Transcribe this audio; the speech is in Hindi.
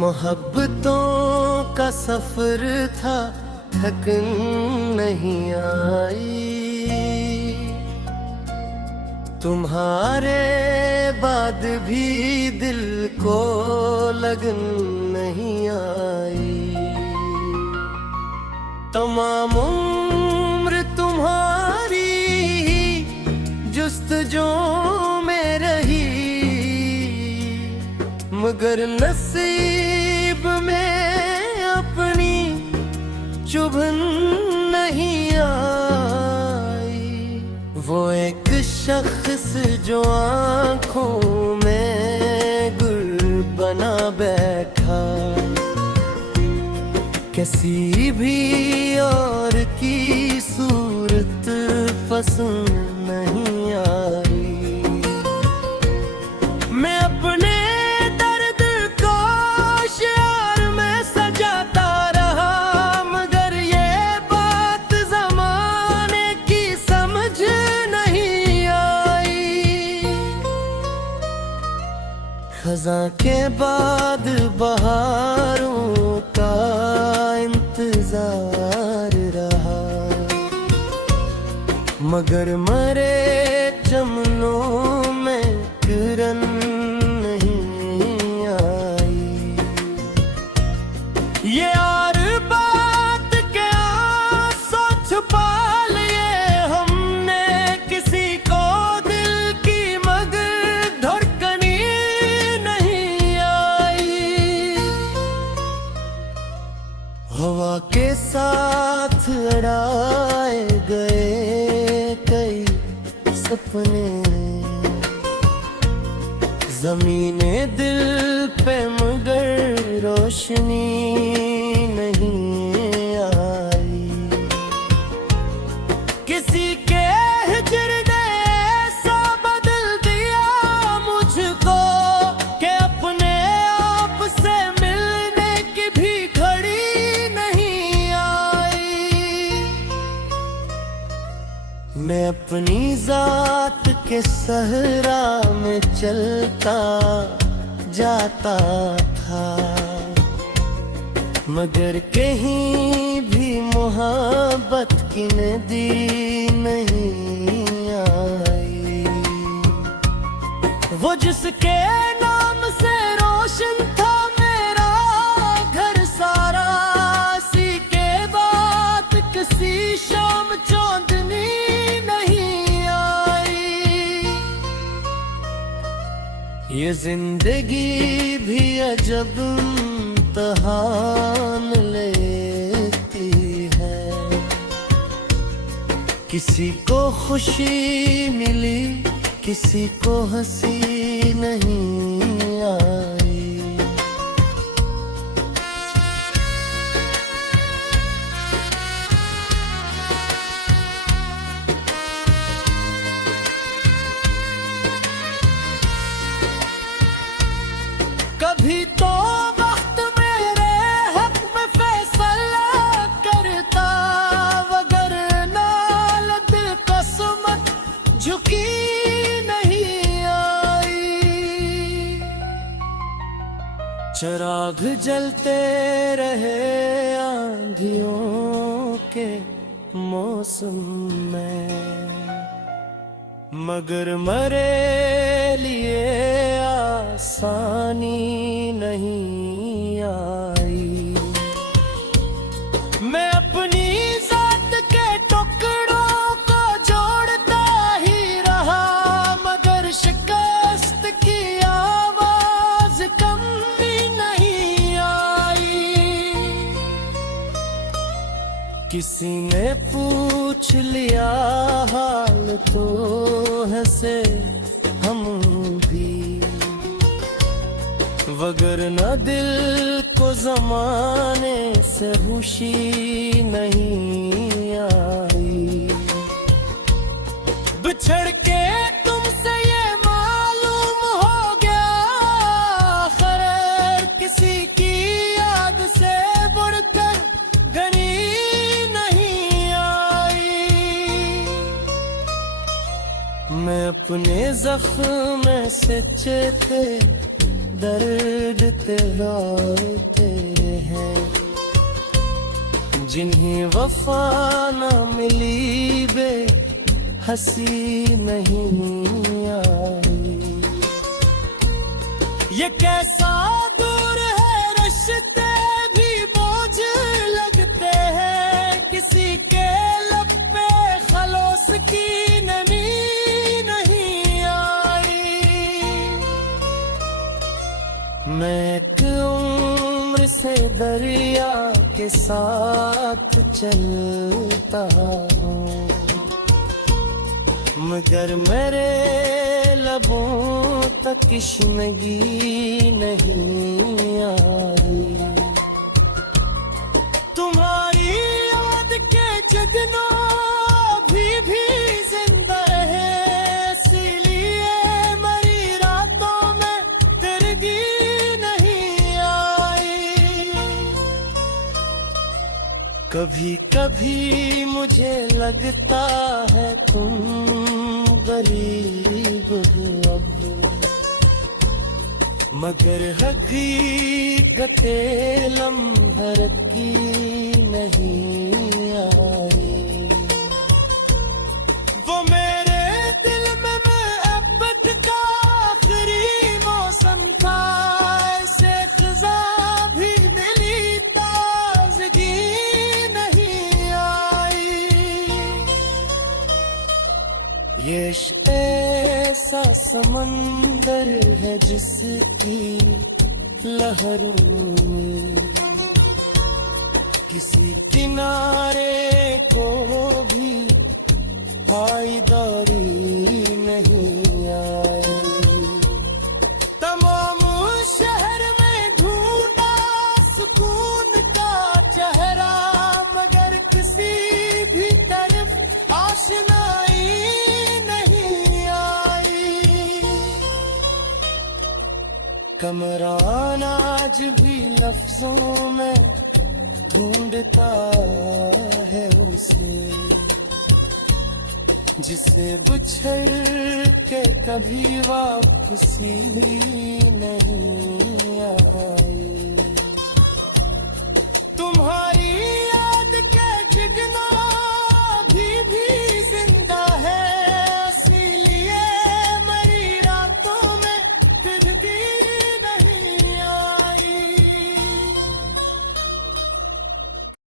मोहब्बतों का सफर था, थकन नहीं आई। तुम्हारे बाद भी दिल को लगन नहीं आई। तमाम उम्र तुम्हारी जुस्तजों में रही, मगर नसीब में अपनी चुभन नहीं आई। वो एक शख्स जो आँखों में गुल बना बैठा, किसी भी और की सूरत पसंद नहीं आई। मैं अपने दर्द को शेर में सजाता रहा, मगर ये बात ज़माने की समझ नहीं आई। खज़ां के बाद बहारों का इंतजार रहा, मगर मरे चमनों में किरण नहीं आई। ये और बात के आंसू छुपा लिए हमने किसी को दिल की, मगर धड़कनी नहीं आई। हवा के साथ अड़ाए गए कई सपने, ज़मीने दिल पे मगर रोशनी नहीं आई। किसी के हिजर ने ऐसा बदल दिया मुझको कि अपने आप से मिलने की भी घड़ी नहीं आई। मैं अपनी जात के सहरा में चलता जाता था, मगर कहीं भी मोहब्बत की नदी नहीं आई। वो जिसके नाम से रोशन था मेरा घर सारा, सी के बाद किसी शाम चांदनी नहीं आई। ये जिंदगी भी अजब इम्तिहान लेती है, किसी को खुशी मिली किसी को हंसी नहीं आई। कभी तो वक्त मेरे हक में फैसला करता, वगर नाल दिल किस्मत झुकी नहीं आई। चिराग जलते रहे आंधियों के मौसम में, मगर मरे लिए आसानी नहीं आई। मैं अपनी जात के टुकड़ों को जोड़ता ही रहा, मगर शिकस्त की आवाज कम भी नहीं आई। किसी ने पूछ लिया हाल तो हंसे हम भी, वगर न दिल को ज़माने से खुशी नहीं आई। बिछड़ के तुमसे ये मालूम हो गया, खैर किसी की याद से बढ़कर घनी नहीं आई। मैं अपने जख्म से चेते दर्द तेरा तेरे हैं, जिन्हें वफा न मिली बे हंसी नहीं आई। ये कैसा दूर है रिश्ते भी बोझ लगते हैं, किसी के लब पे खलोस की नमी नहीं आई। मैं एक उम्र से दरिया के साथ चलता हूँ, मगर मेरे लबों तक कृष्णगी नहीं आई। तुम्हारी याद के जगनों भी जिंदा है, इसीलिए मरी रातों में तिरगी नहीं आई। कभी कभी मुझे लगता है तुम गरीब हो अब, मगर हकीकते लम्हर की नहीं आई। वो मेरे दिल में मोहब्बत का आखिरी मौसम था, ऐसे खज़ा भी मिली ताज़गी नहीं आई। ये इश्क़ ऐसा समंदर है जिसकी लहरों में किसी किनारे को भी पायदारी नहीं आई। तमाम शहर में ढूंढा सुकून का चेहरा, मगर किसी भी तरफ आशनाई नहीं आई। कमरान आज भी लफ्जों में ढूंढता है उसे, जिसे बिछड़ के कभी वापसी नहीं आई। तुम्हारी